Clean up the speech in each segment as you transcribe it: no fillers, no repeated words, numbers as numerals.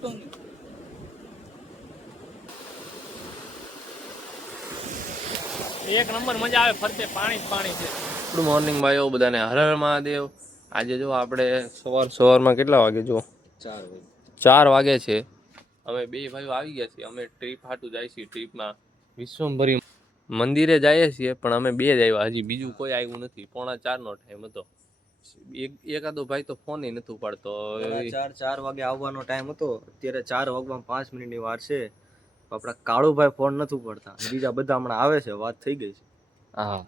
એક નંબર મજા આવે, ફરતે પાણી જ પાણી છે. ગુડ મોર્નિંગ ભાઈઓ બધાને, હર હર મહાદેવ. આજે જો આપણે સવારમાં કેટલા વાગે, જો 4 વાગે છે. અમે બે ભાઈઓ આવી ગયા છીએ. અમે ટ્રીપ હાટું જાય છીએ. ટ્રીપમાં વિશ્વભરી મંદિરે જઈએ છીએ, પણ અમે બે જ આવ્યા, હજી બીજું કોઈ આવ્યું નથી. 3:45નો ટાઈમ હતો. એકાદો ભાઈ તો ફોન નથી ઉપાડતો. 4 વાગે આવવાનો ટાઈમ હતો, અત્યારે 4 વાગવામાં 5 મિનિટની વાર છે. આપણા કાળુભાઈ ફોન નથી ઉપાડતા, બીજા બધા હમણાં આવે છે, વાત થઈ ગઈ છે. હા,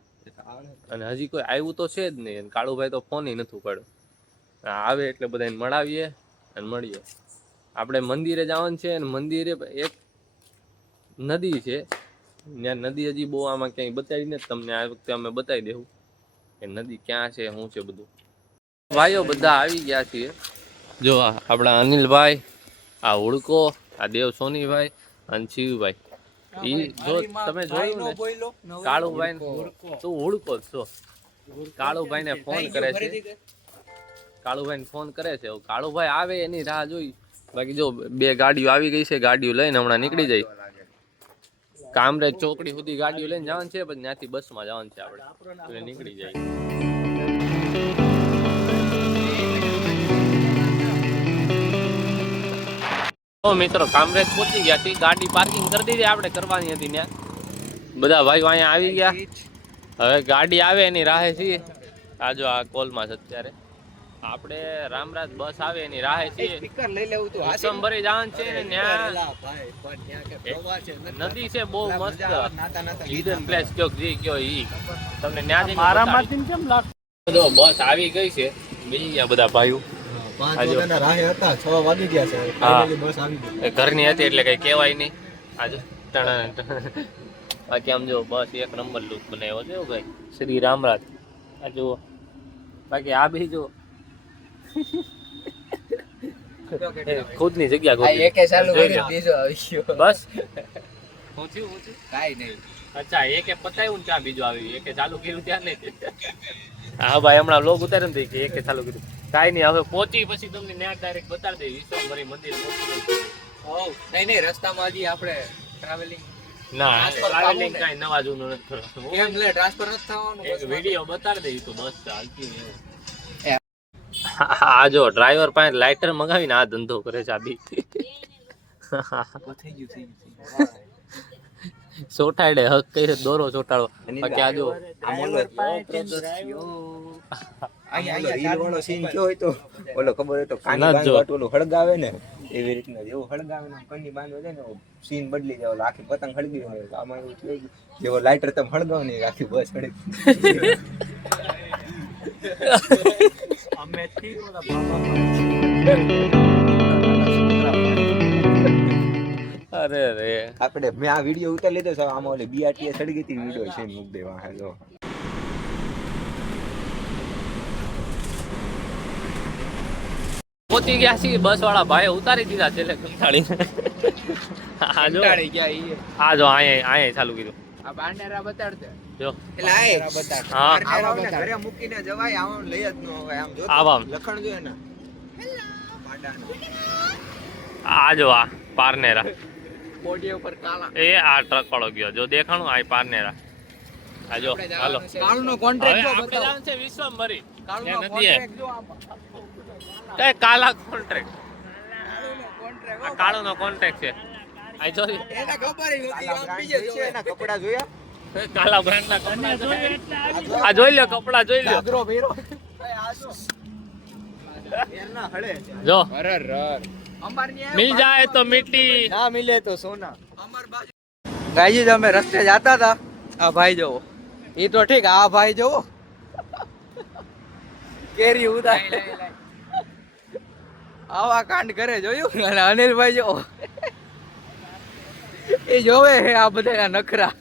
અને હજી કોઈ આવ્યું તો છે જ નહીં. કાળુભાઈ તો ફોન નથી ઉપાડ્યો. આવે એટલે બધાને મળાવીએ અને મળીએ. આપણે મંદિરે જવાનું છે, અને મંદિરે એક નદી છે. ત્યાં નદી હજી બહુ આમાં ક્યાંય બતાવી ને, તમને આ વખતે અમે બતાવી દેવું કે નદી ક્યાં છે, શું છે બધું. ભાઈઓ બધા આવી ગયા છીએ. જો આપણા અનિલભાઈ, આ હુડકો, આ દેવ સોનીભાઈ અને શિવભાઈ. ઈ જો તમે જોયું ને, કાળુભાઈ તું હુડકો છો. કાળુભાઈ ને ફોન કરે છે. કાળુભાઈ ને ફોન કરે છે. કાળુભાઈ આવે એની રાહ જોઈ. બાકી જો 2 ગાડીઓ આવી ગઈ છે. ગાડીઓ લઈને હમણાં નીકળી જાય. કામરેજ ચોકડી સુધી ગાડીઓ લઈને જવાનું છે, પછી ત્યાંથી બસમાં જવાનું છે આપણે, નીકળી જાય. મિત્રો કામરેજ પહોંચી ગયા છીએ. ગાડી પાર્કિંગ કરી દીધી, આપણે કરવાની હતી ત્યાં. બધા ભાઈઓ અહીંયા આવી ગયા. હવે ગાડી આવે એની રાહે છીએ. આ જો આ કોલમાં છે અત્યારે. આપણે રામરાજ બસ આવે એની રાહે છીએ. વિશ્વભરી જવાનું છે ને, ત્યાં નદી છે બહુ મસ્ત, હિડન પ્લેસ કયો જી કયો ઈ તમને ત્યાંથી મારામાંથી કેમ લાગતું. જો બસ આવી ગઈ છે. બીજી ગયા બધા ભાઈઓ. 5 વાગ્યાના રાહે હતા, 6 વાગી ગયા છે. ફાઇનલી બસ આવી ગઈ. ઘરની હતી એટલે કઈ કહેવાય નહીં. આજે બાકી આમ જો બસ એક નંબર લુક બનાવ્યો છે ભાઈ, શ્રી રામરાજ. આ જુઓ, બાકી આ બી જો ખુદ ની જગ્યા બસ કાઈ નહીં. અચ્છા, એકે પતાવ્યું ને ત્યાં બીજું આવ્યું. એકે ચાલુ કર્યું ત્યાં નહીં. હા ભાઈ, હમણાં લોગ ઉતાર્યું ને કે એકે ચાલુ કર્યું. કાઈ નહીં, હવે પહોંચી પછી તમને ન્યા ડાયરેક્ટ બતાડી દે વિશ્વભરી મંદિર પહોંચી. નહીં રસ્તામાં હજી આપણે ટ્રાવેલિંગ ના, ટ્રાવેલિંગ કાઈ નવા જૂનું નથી કરવાનું. એમ લે ટ્રાન્સફર નથી થવાનું. એક વિડિયો બતાડી દે તો બસ ચાલતી નહીં. આ જો ડ્રાઈવર પાસે લાઇટર મંગાવીને આ ધંધો કરે છે. આ બી થઈ ગયું. સોટાડે હક કહે દોરો ચોટાડો. બાકી આ જો વાળો સીન કયો હોય તો ઓલો ખબર હોય તો કાની ઓલું હળગાવે ને એવી રીતના જેવું હળગાવે ને કની બાંધો છે ને સીન બદલી જાય. આખી પતંગ હળગી હોય આમાં એવું થયું જેવો લાઇટર તમે હળગાવો ને આખી બસ હળગી. અમે થી ઓલા બાબા અરે આપણે મેં આ વિડિયો ઉતારી લીધો છે. આમાં ઓલી બીઆરટીએ સળગી હતી વિડિયો છે મૂક દેવા. હેલો પહોંચી ગયા છીએ. બસ વાળા ભાઈ ઉતારી દીધા છેલ્લે કંટાળી. આ જો આ જો અહીંયા ચાલુ કીધું. આ બાંડેરા બતાડતે જો એટલે આ બતાડ. હા ઘરે મૂકીને જવાય, આમ લઈ જ ન હોય. આમ જો આમ લખણ જો ને બાંડાનો. આ જો આ પારનેરા કોડિયા ઉપર કાલા. એ આ ટ્રક વાળો ગયો જો દેખાણું. આ પારનેરા. આ જો હાલો કાળુનો કોન્ટ્રાક્ટ જો બતાવો છે વિશ્વભરી. કાળુનો કોન્ટ્રાક્ટ જો કઈ કાલા કોન્ટ્રાક્ટ. આ કાળુનો કોન્ટ્રાક્ટ છે. આ જો એના ખબર નથી. આમ બીજે જો એના કપડા જોયા, કાલા બ્રાન્ડના કપડા જોયા. આ જોઈ લ્યો કપડા જોઈ લ્યો. ગાગરો ભેરો એરના હળે જો હરર મિલ જાય તો મિટ્ટી, ના મિલે તો સોના. અમર બાજુ ગાઈજી અમે રસ્તે જાતા હતા. આ ભાઈ જોવો, એ તો ઠીક. આ ભાઈ જોવો કેરી ઉદાય આવા કાંડ કરે જોયું. અને અનિલભાઈ જોવો એ જોવે હે આ બધા નખરા.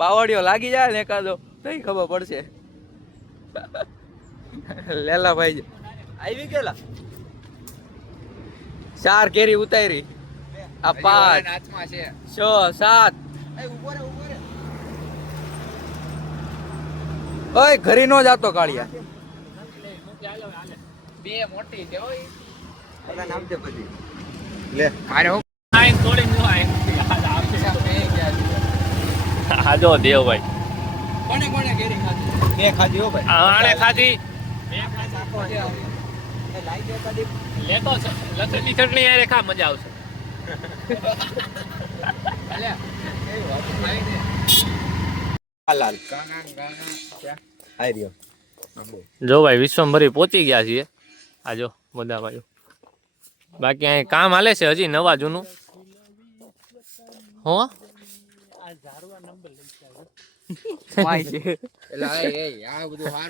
બાવળીઓ લાગી જાય ને એકાદો તો ખબર પડશે. લેલાભાઈ આવી ગયેલા 4 કેરી ઉતારી. આ 5 હાથમાં છે 6 7. ઓય ઘરી નો જાતો કાળિયા. 2 મોટી છે ઓય. બધા નામ દે પછી લે મારે હું આઈ થોડી નો આઈ આ જો દેવભાઈ કોને કોને કેરી ખાધી બે ખાધી હો ભાઈ આણે ખાધી એ લાઈ દે કદી લેતો છે લસણની ચટણી યારે ખા મજા આવશે અલે એ વાત ખાઈ દે લાલ કાના ક્યાં આઈ રહ્યો જો ભાઈ વિશ્વમભરી પહોંચી ગયા છીએ આ જો બધા ભાઈઓ બાકી અહીં કામ હાલે છે હજી નવા જૂનું હો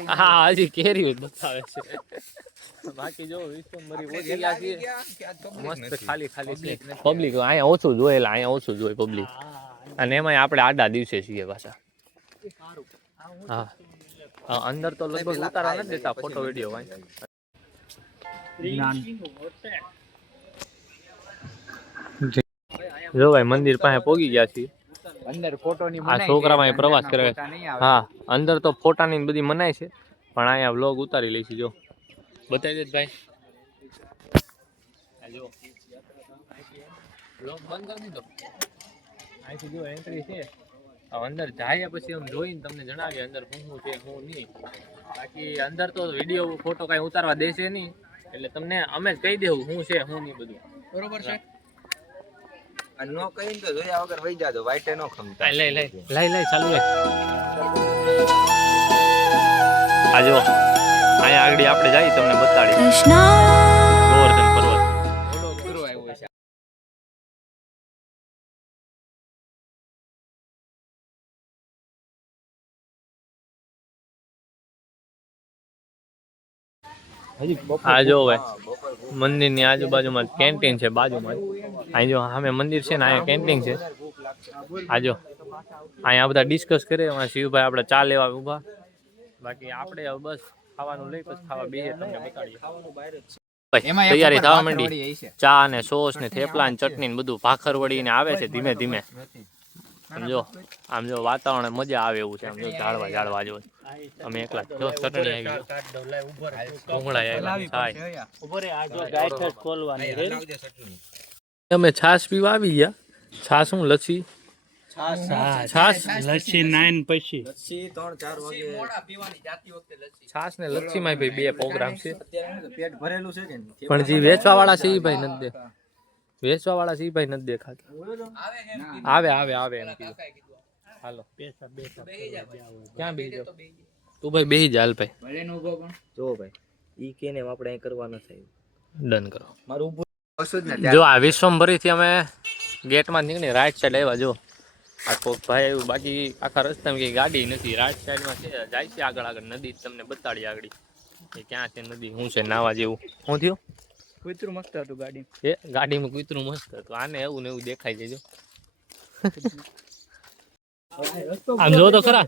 હા હજી કેરી બતાવે છે બાકી જો વિશ્વમભરી પહોંચી ગયા છીએ મસ્ત ખાલી ખાલી છે પબ્લિક અહીંયા ઓછું જોઈએ એટલે અહીંયા ઓછું જોઈએ પબ્લિક અને એમાં આપણે આડા દિવસે છીએ પાછા હા અંદર તો લગભગ ઉતારવા નથી દેતા ફોટો વિડીયો ભાઈ જો ભાઈ મંદિર પાસે પહોંચી ગયા છીએ અંદર ફોટોની આ છોકરામાં પ્રવાસ કરે હા અંદર તો ફોટાની બધી મનાય છે પણ અહીંયા વ્લોગ ઉતારી લઈશું જો બતાવી દે ભાઈ જો વ્લોગ બંધ કરી દીધો અહીંથી જો એન્ટ્રી છે અંદર જાય પછી એમ જોઈને તમને જણાવીએ અંદર શું શું છે શું નહીં બાકી અંદર તો વિડીયો ફોટો કાંઈ ઉતારવા દેશે નહીં એટલે તમને અમે જ કહી દેવું શું છે શું નહીં બધું બરોબર છે અને નો કહીને તો જોયા વગર વઈ જાજો વાઈટે નો ખમતા લઈ ચાલુ લે આજો અહીંયા આગળ આપણે જઈએ તમને બતાડી ગોવર્ધન પર્વત ઓલો ગુરુ આવ્યો છે આ જો ભાઈ મંદિરની આજુબાજુમાં કેન્ટીન છે બાજુમાં અહીં જો સામે મંદિર છે ને અહીંયા કેન્ટીન છે આ જો અહીંયા બધા ડિસ્કસ કરે એમાં શિવભાઈ આપણે ચા લેવા ઊભા બાકી આપણે હવે બસ ખાવાનું લઈ પછી ખાવા બેસીએ તમને બતાડીએ તૈયારી થવા માંડી ચા ને સોસ ને થેપલા ને ચટણી ને બધું ભાખર વળીને આવે છે ધીમે ધીમે આમ જો વાતાવરણ મજા આવે એવું છે આમ જો ઝાડવા જો અમે એકલા જો ચટણી આવી ભૂંગળા આવ્યા અમે છાશ પીવા આવી ગયા છાશ હું લચ્છી છાશ લચ્છી 9 પછી લચ્છી 3-4 વાગે મોડા પીવાની જાતી વખતે લચ્છી છાશ ને લચ્છી માં ભાઈ બે પ્રોગ્રામ છે પેટ ભરેલું છે કે પણ જે વેચવા વાળા છે ઈ ભાઈ નથી દે વેચવા વાળા છે ઈ ભાઈ નથી દેખાતા આવે એમ કીધું હાલો ક્યાં બેસી જાવ તું ભાઈ બેસી જા હાલ ભાઈ ભલે નો ઉભો પણ જો ભાઈ ઈ કેને આપણે અહીં કરવાનું થાય ડન કરો મારું ઉભો જો આ વિશ્વમભરીથી અમે ગેટમાં નીકળી રાઈટ સાઈડ આવ્યા જો આ કોક ભાઈ આવ્યું બાકી આખા રસ્તામાં કઈ ગાડી નથી રાઈટ સાઈડમાં છે જાય છે આગળ નદી તમને બતાડી આગળ એ ક્યાં છે નદી શું છે નાવા જેવું શું થયું કૂતરું મસ્ત હતું ગાડી એ ગાડીમાં કૂતરું મસ્ત હતું આને એવું ને એવું દેખાય છે જો આમ જો તો ખરા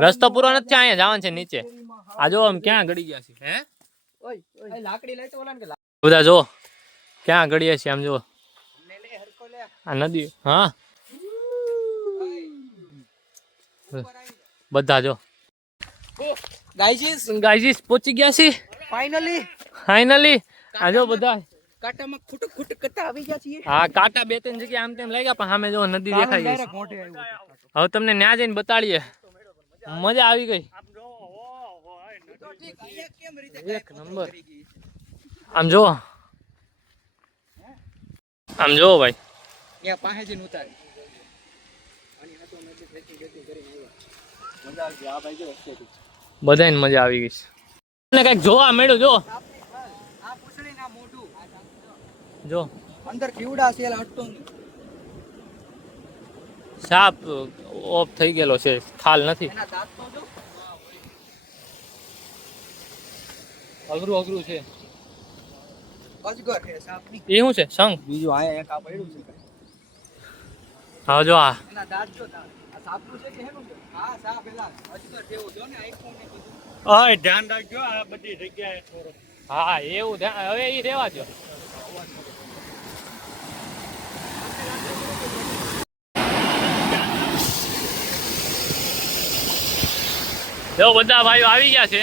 રસ્તો પૂરો નથી અહીંયા જવાનું છે નીચે આ જો આમ ક્યાં ગડી ગયા છે હે ઓય લાકડી લઈ તો ઓલા ને બધા જો ક્યાં ગડીએ છીએ આમ જો આ નદી હા બધા જો ગાઈજીસ પહોંચી ગયા છે ફાઇનલી આ જો બધા કાટામાં ખુટક કરતા આવી ગયા છીએ હા કાંટા બે ત્રણ જગ્યાએ આમ તેમ લાગ્યા પણ સામે જો નદી દેખાઈ ગઈ હવે તમને ન્યા જઈને બતાડીએ મજા આવી ગઈ એક નંબર આમ જો ભાઈ ત્યાં પાસે જઈને ઉતારી બધાને મજા આવી ગઈ છે કઈક જોવા મળ્યું જો આ પૂછડી ના મોઢું જો અંદર કીવડા છે હટતો નહીં સાપ ઓફ થઈ ગયેલો છે ખાલ નથી એના દાંત તો જો અઘરું છે અજગર છે સાપની એ શું છે સંગ બીજું આયા એક આ પડ્યું છે હા જો આ એના દાંત જો આ સાપનું છે કે હેનું છે હા સાપ પેલા અજગર જેવું જો ને આઈફોન ને કીધું ઓય ધ્યાન રાખજો આ બધી જગ્યાએ થોડો હા એવું હવે એ રેવા દો જો બધા ભાઈઓ આવી ગયા છે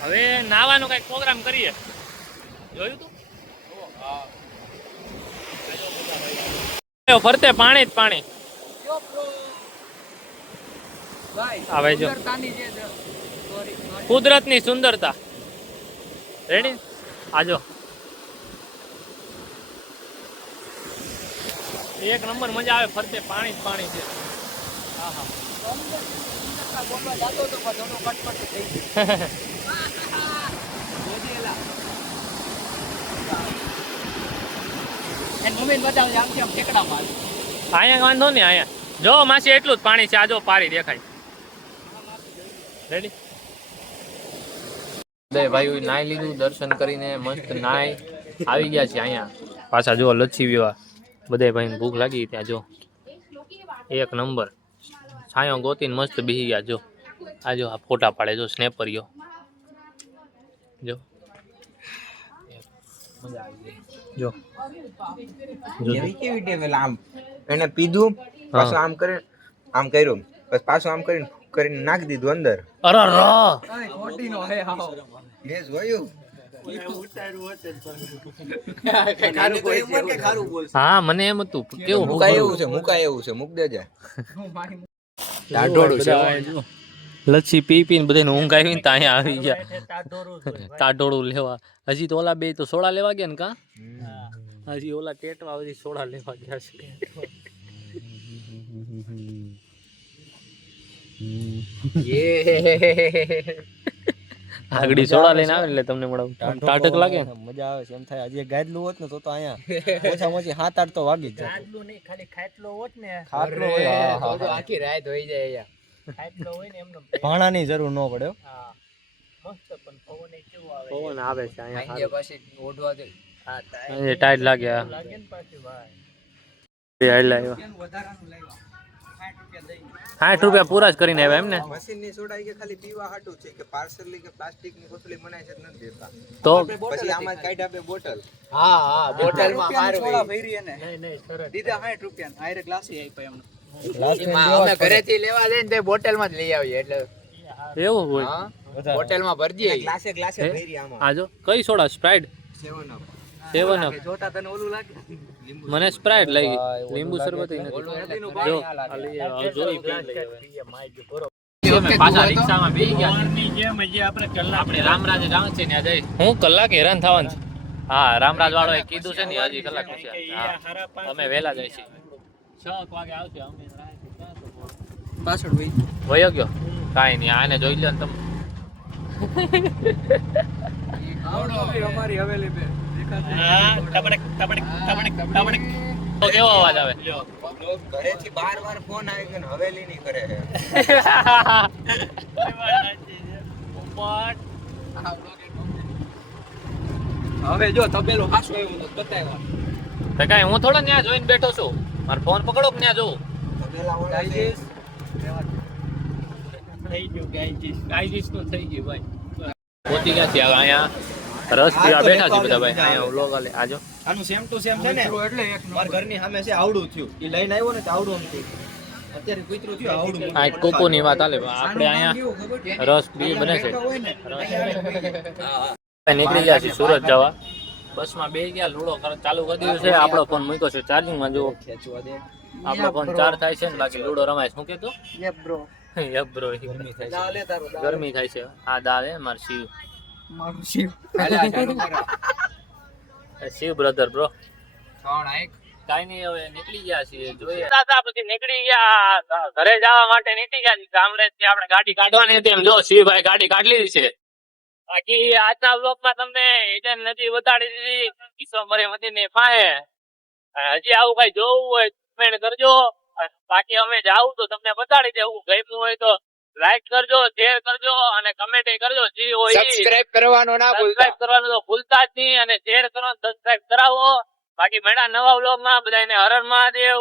હવે નાવાનો કઈક પ્રોગ્રામ કરીએ જોયું તું ફરતે પાણી જ પાણી. આવે જો કુદરતની સુંદરતા. રેડી આજો એક નંબર મજા આવે. ફરતે પાણી જ પાણી છે. અહીંયા વાંધો ને અહીંયા જો માસી એટલું જ પાણી છે. આજો પારી દેખાય. રેડી બે ભાઈઓ નાઈ લીધું, દર્શન કરીને મસ્ત નાઈ આવી ગયા છે અહીંયા. પાછા જો લચ્છી વિવા બધા ભાઈને ભૂખ લાગી ત્યાં જો એક નંબર છાંયો ગોતીને મસ્ત બેસી ગયા. જો આ જો આ ફોટા પાડે જો સ્નેપરીઓ જો મજા આવી ગઈ. જો એવી કેવી ટેવ એટલે આમ એને પીધું પાછું આમ કરીને આમ કર્યું પછી પાછું આમ કરીને નાખી દીધું અંદર. અરે મેં જોયું. હા મને એમ હતું કેવું મુકાય એવું છે મૂક દેજે. લચ્છી પી પીને બધાને ઊંઘ આવી ને ત્યાં આવી ગયા ટાઢોળું લેવા. હજી તો ઓલા બે તો સોડા લેવા ગયા ને કા હજી ઓલા ટેટવા હજી સોડા લેવા ગયા છે. આગળી સોડા લઈને આવે એટલે તમને મળાવું ટાટક લાગે ને મજા આવે છે. એમ થાય આજે ગાદલું હોત ને તો અહીંયા ઓછામાં ઓછી 7-8 તો વાગી જ જાય. ગાદલું નહીં, ખાલી ખાટલો હોત ને, ખાટલો હોય તો આખી રાત હોઈ જાય. ખાટલો હોય ને એમનો ભાણાની જરૂર ન પડે હો. હા મસ્ત. પણ પવન એ કેવો આવે, પવન આવે છે અહીંયા આજે પછી ઓઢવા દે. હા સારું. ટાઈટ લાગ્યા લાગે ને પાછી ભાઈ. 60 રૂપિયા પૂરા જ કરીને આવ્યા એમ ને. મશીનની સોડા કે ખાલી પીવા હાટું છે કે પાર્સલ કે પ્લાસ્ટિકની બોટલી બનાય છે નથી દેતા. તો પછી આમાં જ કાઢી આપે બોટલ. હા હા બોટલમાં હારું સોડા ભરી એને નહીં નહીં સરસ દીધા 60 રૂપિયા આયરે ગ્લાસી આપ્યા એમને. અમે ઘરેથી લેવા જઈને તે બોટલમાં જ લઈ આવીએ એટલે એવું હોય હા બોટલમાં ભરજીએ. ગ્લાસે ભરી આમાં. આજો કઈ સોડા સ્પ્રાઇટ 7 up. 7 અપ. જોતા તને ઓલું લાગે. મને સ્પ્રાઇટ લાગી. લીંબુ શરબત નથી. જો પાછા રિક્ષામાં બેસી ગયા. આપણે રામરાજ ગામ છે ને જઈ હું કલાક હેરાન થવાનું છે. હા રામરાજ વાળો એ કીધું છે ને હજી કલાક છે. અમે વહેલા જાય છીએ 6 વાગે આવશે. અમે પાછળ ભાઈ વયો ગયો કાંઈ નહીં. આને જોઈ લો ને તમે. અમારી હવેલી બે તો કેવો અવાજ આવે? ઘરેથી 12 વાર ફોન આવી ગયો ને હવેલી ની કરે છે. હવે જો તબેલો પાછો આવ્યો તો બતાવ્યા. તો કાંઈ હું થોડો ત્યાં જોઈને બેઠો છું. મારો ફોન પકડો કે ત્યાં જોઉં. તબેલા વાળા છે. થઈ ગયું ગાયજીસ નું થઈ ગયું ભાઈ. પહોંચી ગયા છીએ અહીંયા રસ પીવા બેઠા છે બધા ભાઈ. અહીંયા વ્લોગ આલે આજો. આનું સેમ ટુ સેમ છે ને એટલે મારા ઘરની સામે છે આવડું થયું. ઈ લઈને આવ્યો ને તો આવડું આમ થયું. અત્યારે કૂતરું થયું આવડું. આ એક કોકોની વાત આલે. આપણે અહીંયા રસ પી બને છે. નીકળી ગયા છે સુરત જવા. બસમાં બેસી ગયા લૂડો ચાલુ કરી દીધું છે. આપણો ફોન મૂક્યો છે ચાર્જિંગમાં. જો ખેંચવા દે. આપણો ફોન ચાર્જ થાય છે ને બાકી લૂડો રમાય. શું કહેતો યે બ્રો. Yup bro. ગરમી થાય છે. લે તારો ગરમી થાય છે. આ દાળ હે માર શિવ. મારું શિવ. Shiv brother bro. કાઈ નહીં હવે નીકળી ગયા છીએ. જોઈએ પછી નીકળી ગયા ઘરે જવા માટે નીકળી ગયા ગામડેથી. આપણે ગાડી કાઢવાની હતી એમ જો શિવભાઈ ગાડી કાઢી લીધી છે. બાકી આજના બ્લોગમાં તમને હિડન નદી બતાડી દીધી કિશોરમરી મંદિરની પાસે. હજી આવું કઈ જોવું હોય કમેન્ટ કરજો. બાકી અમે જાવું તો તમને બતાડી દેવું. ગમ્યું હોય તો લાઈક કરજો, શેર કરજો અને કમેન્ટ કરજો. જે હોય સબસ્ક્રાઇબ કરવાનો ના ભૂલતા. સબસ્ક્રાઇબ કરવાનું તો ભૂલતા જ નહીં અને શેર કરવાનું સબસ્ક્રાઇબ કરાવો. બાકી મેળા નવા વ્લોગમાં બધાને હર હર મહાદેવ.